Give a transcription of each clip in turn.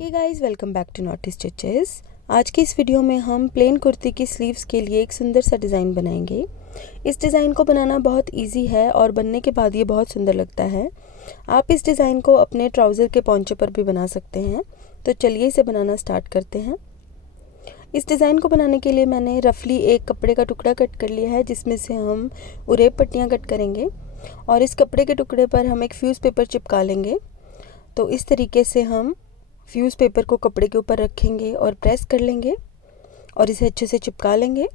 Hey guys, welcome back to Naughty Stitches. आज की इस वीडियो में हम प्लेन कुर्ती की स्लीव्स के लिए एक सुंदर सा डिज़ाइन बनाएंगे। इस डिज़ाइन को बनाना बहुत इजी है और बनने के बाद ये बहुत सुंदर लगता है। आप इस डिज़ाइन को अपने ट्राउज़र के पॉन्चे पर भी बना सकते हैं। तो चलिए इसे बनाना स्टार्ट करते हैं। इस डिज़ाइन को बनाने के लिए मैंने रफली एक कपड़े का टुकड़ा कट कर लिया है, जिसमें से हम उरेब पट्टियाँ कट करेंगे और इस कपड़े के टुकड़े पर हम एक फ्यूज़ पेपर चिपका लेंगे। तो इस तरीके से हम फ्यूज़ पेपर को कपड़े के ऊपर रखेंगे और प्रेस कर लेंगे और इसे अच्छे से चिपका लेंगे।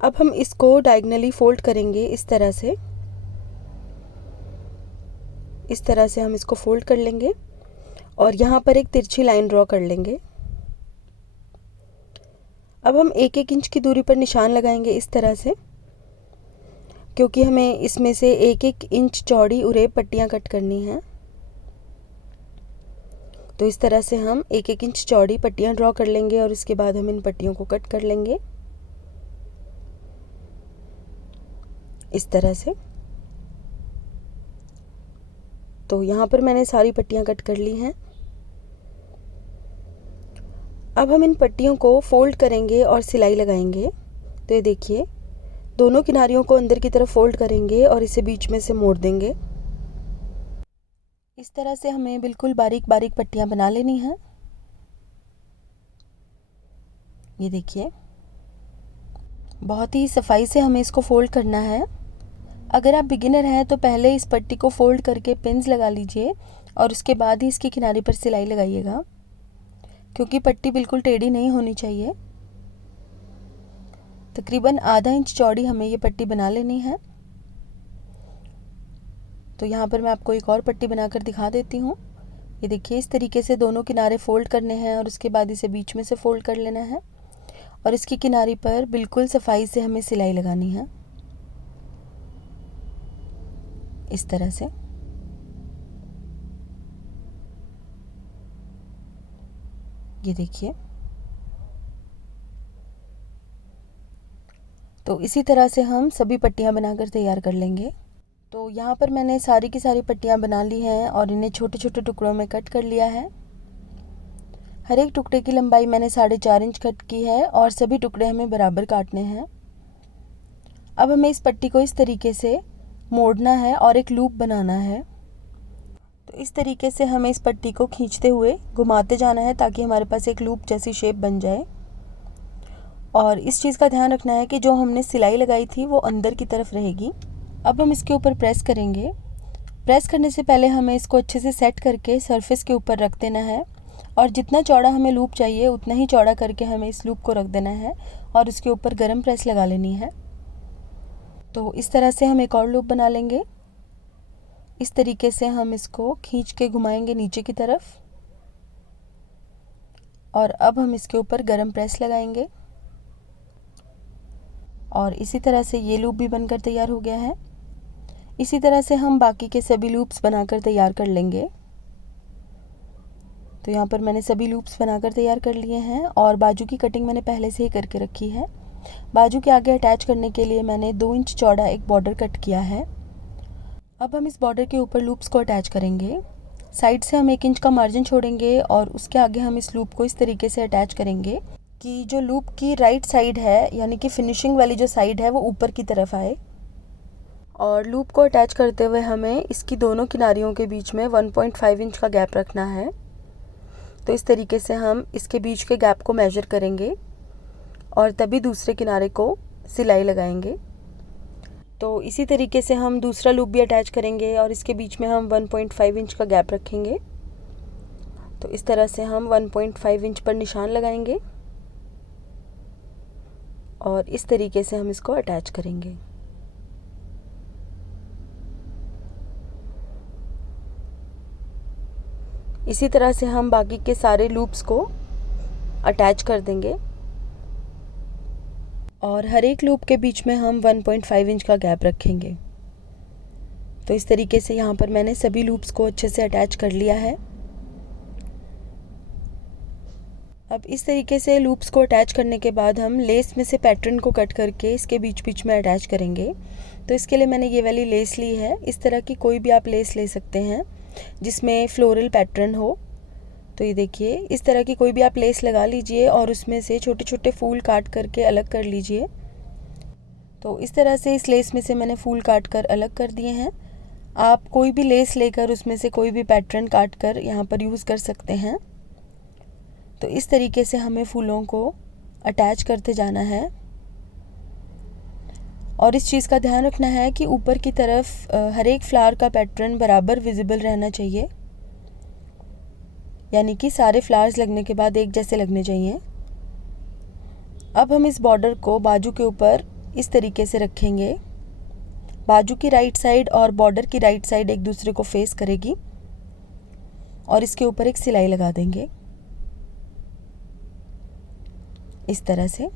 अब हम इसको डायगनली फोल्ड करेंगे इस तरह से हम इसको फोल्ड कर लेंगे और यहाँ पर एक तिरछी लाइन ड्रॉ कर लेंगे। अब हम 1-1 इंच की दूरी पर निशान लगाएंगे इस तरह से, क्योंकि हमें इसमें से 1-1 इंच चौड़ी उरेब पट्टियाँ कट करनी हैं। तो इस तरह से हम 1-1 इंच चौड़ी पट्टियाँ ड्रॉ कर लेंगे और इसके बाद हम इन पट्टियों को कट कर लेंगे इस तरह से। तो यहाँ पर मैंने सारी पट्टियाँ कट कर ली हैं। अब हम इन पट्टियों को फोल्ड करेंगे और सिलाई लगाएंगे। तो ये देखिए, दोनों किनारियों को अंदर की तरफ फोल्ड करेंगे और इसे बीच में से मोड़ देंगे। इस तरह से हमें बिल्कुल बारीक बारीक पट्टियाँ बना लेनी हैं। ये देखिए, बहुत ही सफाई से हमें इसको फोल्ड करना है। अगर आप बिगिनर हैं तो पहले इस पट्टी को फोल्ड करके पिन्स लगा लीजिए और उसके बाद ही इसकी किनारे पर सिलाई लगाइएगा, क्योंकि पट्टी बिल्कुल टेढ़ी नहीं होनी चाहिए। तकरीबन आधा इंच चौड़ी हमें ये पट्टी बना लेनी है। तो यहाँ पर मैं आपको एक और पट्टी बनाकर दिखा देती हूँ। ये देखिए, इस तरीके से दोनों किनारे फोल्ड करने हैं और उसके बाद इसे बीच में से फोल्ड कर लेना है और इसकी किनारी पर बिल्कुल सफाई से हमें सिलाई लगानी है इस तरह से। ये देखिए, तो इसी तरह से हम सभी पट्टियाँ बनाकर तैयार कर लेंगे। तो यहाँ पर मैंने सारी की सारी पट्टियाँ बना ली हैं और इन्हें छोटे छोटे टुकड़ों में कट कर लिया है। हर एक टुकड़े की लंबाई मैंने 4.5 इंच कट की है और सभी टुकड़े हमें बराबर काटने हैं। अब हमें इस पट्टी को इस तरीके से मोड़ना है और एक लूप बनाना है। तो इस तरीके से हमें इस पट्टी को खींचते हुए घुमाते जाना है ताकि हमारे पास एक लूप जैसी शेप बन जाए। और इस चीज़ का ध्यान रखना है कि जो हमने सिलाई लगाई थी वो अंदर की तरफ रहेगी। अब हम इसके ऊपर प्रेस करेंगे। प्रेस करने से पहले हमें इसको अच्छे से सेट करके सरफेस के ऊपर रख देना है और जितना चौड़ा हमें लूप चाहिए उतना ही चौड़ा करके हमें इस लूप को रख देना है और उसके ऊपर गरम प्रेस लगा लेनी है। तो इस तरह से हम एक और लूप बना लेंगे। इस तरीके से हम इसको खींच के घुमाएंगे नीचे की तरफ और अब हम इसके ऊपर गरम प्रेस लगाएंगे और इसी तरह से ये लूप भी बनकर तैयार हो गया है। इसी तरह से हम बाकी के सभी लूप्स बनाकर तैयार कर लेंगे। तो यहाँ पर मैंने सभी लूप्स बनाकर तैयार कर लिए हैं और बाजू की कटिंग मैंने पहले से ही करके रखी है। बाजू के आगे अटैच करने के लिए मैंने 2 इंच चौड़ा एक बॉर्डर कट किया है। अब हम इस बॉर्डर के ऊपर लूप्स को अटैच करेंगे। साइड से हम 1 इंच का मार्जिन छोड़ेंगे और उसके आगे हम इस लूप को इस तरीके से अटैच करेंगे कि जो लूप की राइट साइड है, यानी कि फिनिशिंग वाली जो साइड है, वो ऊपर की तरफ आए। और लूप को अटैच करते हुए हमें इसकी दोनों किनारियों के बीच में 1.5 इंच का गैप रखना है। तो इस तरीके से हम इसके बीच के गैप को मेजर करेंगे और तभी दूसरे किनारे को सिलाई लगाएंगे। तो इसी तरीके से हम दूसरा लूप भी अटैच करेंगे और इसके बीच में हम 1.5 इंच का गैप रखेंगे। तो इस तरह से हम 1.5 इंच पर निशान लगाएंगे और इस तरीके से हम इसको अटैच करेंगे। इसी तरह से हम बाकी के सारे लूप्स को अटैच कर देंगे और हर एक लूप के बीच में हम 1.5 इंच का गैप रखेंगे। तो इस तरीके से यहाँ पर मैंने सभी लूप्स को अच्छे से अटैच कर लिया है। अब इस तरीके से लूप्स को अटैच करने के बाद हम लेस में से पैटर्न को कट करके इसके बीच बीच में अटैच करेंगे। तो इसके लिए मैंने ये वाली लेस ली है। इस तरह की कोई भी आप लेस ले सकते हैं। जिसमें फ्लोरल पैटर्न हो। तो ये देखिए, इस तरह की कोई भी आप लेस लगा लीजिए और उसमें से छोटे छोटे फूल काट करके अलग कर लीजिए। तो इस तरह से इस लेस में से मैंने फूल काट कर अलग कर दिए हैं। आप कोई भी लेस लेकर उसमें से कोई भी पैटर्न काट कर यहाँ पर यूज़ कर सकते हैं। तो इस तरीके से हमें फूलों को अटैच करते जाना है और इस चीज़ का ध्यान रखना है कि ऊपर की तरफ हर एक फ्लावर का पैटर्न बराबर विजिबल रहना चाहिए, यानी कि सारे फ्लावर्स लगने के बाद एक जैसे लगने चाहिए। अब हम इस बॉर्डर को बाजू के ऊपर इस तरीके से रखेंगे। बाजू की राइट साइड और बॉर्डर की राइट साइड एक दूसरे को फेस करेगी और इसके ऊपर एक सिलाई लगा देंगे इस तरह से।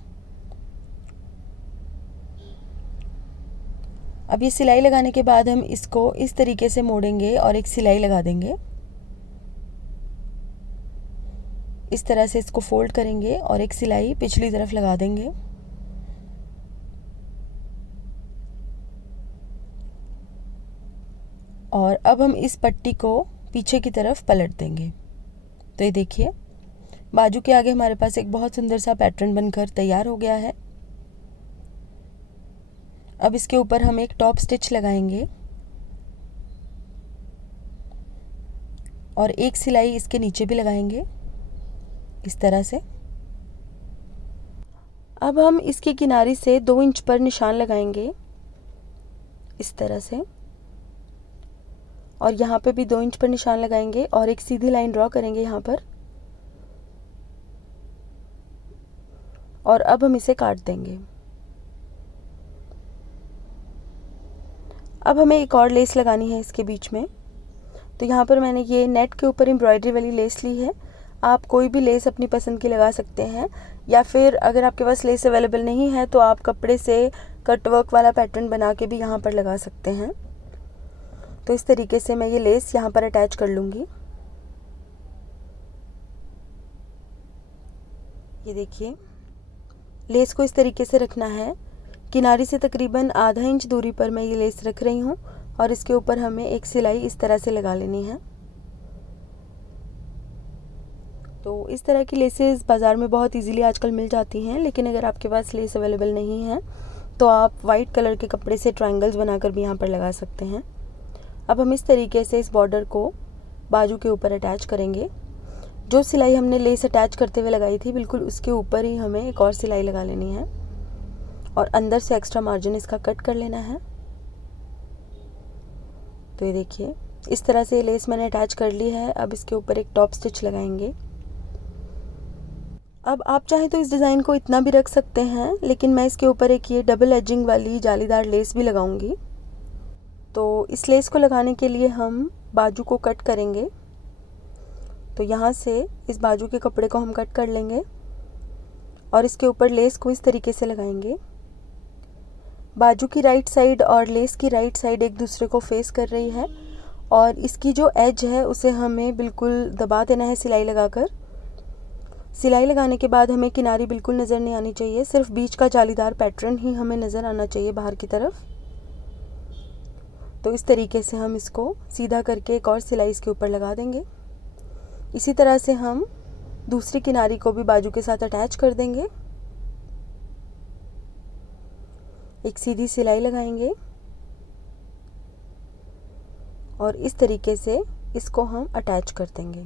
अब ये सिलाई लगाने के बाद हम इसको इस तरीके से मोड़ेंगे और एक सिलाई लगा देंगे। इस तरह से इसको फोल्ड करेंगे और एक सिलाई पिछली तरफ लगा देंगे। और अब हम इस पट्टी को पीछे की तरफ पलट देंगे। तो ये देखिए, बाजू के आगे हमारे पास एक बहुत सुंदर सा पैटर्न बनकर तैयार हो गया है। अब इसके ऊपर हम एक टॉप स्टिच लगाएंगे और एक सिलाई इसके नीचे भी लगाएंगे इस तरह से। अब हम इसकी किनारी से 2 इंच पर निशान लगाएंगे इस तरह से, और यहाँ पे भी 2 इंच पर निशान लगाएंगे और एक सीधी लाइन ड्रॉ करेंगे यहाँ पर, और अब हम इसे काट देंगे। अब हमें एक और लेस लगानी है इसके बीच में। तो यहाँ पर मैंने ये नेट के ऊपर एम्ब्रॉयडरी वाली लेस ली है। आप कोई भी लेस अपनी पसंद की लगा सकते हैं, या फिर अगर आपके पास लेस अवेलेबल नहीं है तो आप कपड़े से कटवर्क वाला पैटर्न बना के भी यहाँ पर लगा सकते हैं। तो इस तरीके से मैं ये लेस यहाँ पर अटैच कर लूँगी। ये देखिए, लेस को इस तरीके से रखना है। किनारी से तकरीबन आधा इंच दूरी पर मैं ये लेस रख रही हूँ और इसके ऊपर हमें एक सिलाई इस तरह से लगा लेनी है। तो इस तरह की लेसेस बाज़ार में बहुत इजीली आजकल मिल जाती हैं, लेकिन अगर आपके पास लेस अवेलेबल नहीं है तो आप वाइट कलर के कपड़े से ट्रायंगल्स बनाकर भी यहाँ पर लगा सकते हैं। अब हम इस तरीके से इस बॉर्डर को बाजू के ऊपर अटैच करेंगे। जो सिलाई हमने लेस अटैच करते हुए लगाई थी बिल्कुल उसके ऊपर ही हमें एक और सिलाई लगा लेनी है और अंदर से एक्स्ट्रा मार्जिन इसका कट कर लेना है। तो ये देखिए, इस तरह से लेस मैंने अटैच कर ली है। अब इसके ऊपर एक टॉप स्टिच लगाएंगे। अब आप चाहें तो इस डिज़ाइन को इतना भी रख सकते हैं, लेकिन मैं इसके ऊपर एक ये डबल एजिंग वाली जालीदार लेस भी लगाऊंगी। तो इस लेस को लगाने के लिए हम बाजू को कट करेंगे। तो यहाँ से इस बाजू के कपड़े को हम कट कर लेंगे और इसके ऊपर लेस को इस तरीके से लगाएंगे। बाजू की राइट साइड और लेस की राइट साइड एक दूसरे को फेस कर रही है और इसकी जो एज है उसे हमें बिल्कुल दबा देना है सिलाई लगाकर। सिलाई लगाने के बाद हमें किनारी बिल्कुल नज़र नहीं आनी चाहिए, सिर्फ बीच का जालीदार पैटर्न ही हमें नज़र आना चाहिए बाहर की तरफ। तो इस तरीके से हम इसको सीधा करके एक और सिलाई इसके ऊपर लगा देंगे। इसी तरह से हम दूसरी किनारी को भी बाजू के साथ अटैच कर देंगे। एक सीधी सिलाई लगाएंगे और इस तरीके से इसको हम अटैच कर देंगे।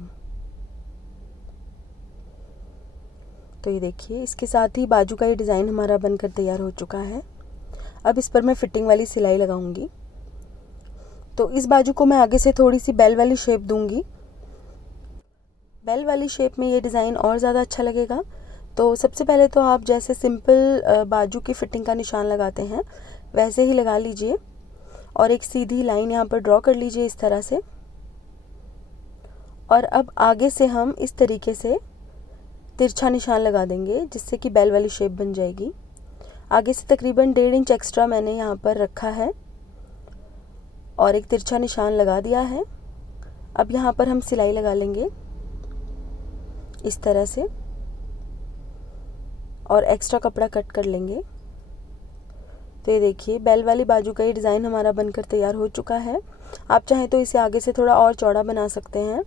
तो ये देखिए, इसके साथ ही बाजू का ये डिज़ाइन हमारा बनकर तैयार हो चुका है। अब इस पर मैं फिटिंग वाली सिलाई लगाऊंगी। तो इस बाजू को मैं आगे से थोड़ी सी बेल वाली शेप दूंगी। बेल वाली शेप में ये डिज़ाइन और ज़्यादा अच्छा लगेगा। तो सबसे पहले तो आप जैसे सिंपल बाजू की फिटिंग का निशान लगाते हैं वैसे ही लगा लीजिए और एक सीधी लाइन यहाँ पर ड्रॉ कर लीजिए इस तरह से। और अब आगे से हम इस तरीके से तिरछा निशान लगा देंगे जिससे कि बेल वाली शेप बन जाएगी। आगे से तकरीबन 1.5 इंच एक्स्ट्रा मैंने यहाँ पर रखा है और एक तिरछा निशान लगा दिया है। अब यहाँ पर हम सिलाई लगा लेंगे इस तरह से और एक्स्ट्रा कपड़ा कट कर लेंगे। तो ये देखिए, बेल वाली बाजू का ये डिज़ाइन हमारा बनकर तैयार हो चुका है। आप चाहें तो इसे आगे से थोड़ा और चौड़ा बना सकते हैं,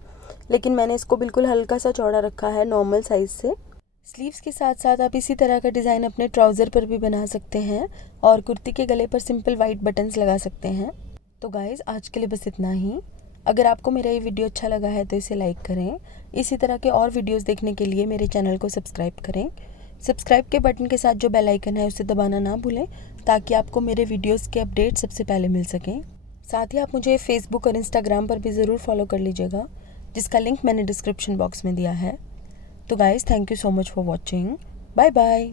लेकिन मैंने इसको बिल्कुल हल्का सा चौड़ा रखा है नॉर्मल साइज़ से। स्लीव्स के साथ साथ आप इसी तरह का डिज़ाइन अपने ट्राउज़र पर भी बना सकते हैं और कुर्ती के गले पर सिंपल वाइट बटन्स लगा सकते हैं। तो गाइज़ आज के लिए बस इतना ही। अगर आपको मेरा ये वीडियो अच्छा लगा है तो इसे लाइक करें। इसी तरह के और वीडियोस देखने के लिए मेरे चैनल को सब्सक्राइब करें। सब्सक्राइब के बटन के साथ जो बेल आइकन है उसे दबाना ना भूलें, ताकि आपको मेरे वीडियोस के अपडेट सबसे पहले मिल सकें। साथ ही आप मुझे फेसबुक और इंस्टाग्राम पर भी ज़रूर फॉलो कर लीजिएगा, जिसका लिंक मैंने डिस्क्रिप्शन बॉक्स में दिया है। तो guys thank you so much for watching. Bye bye.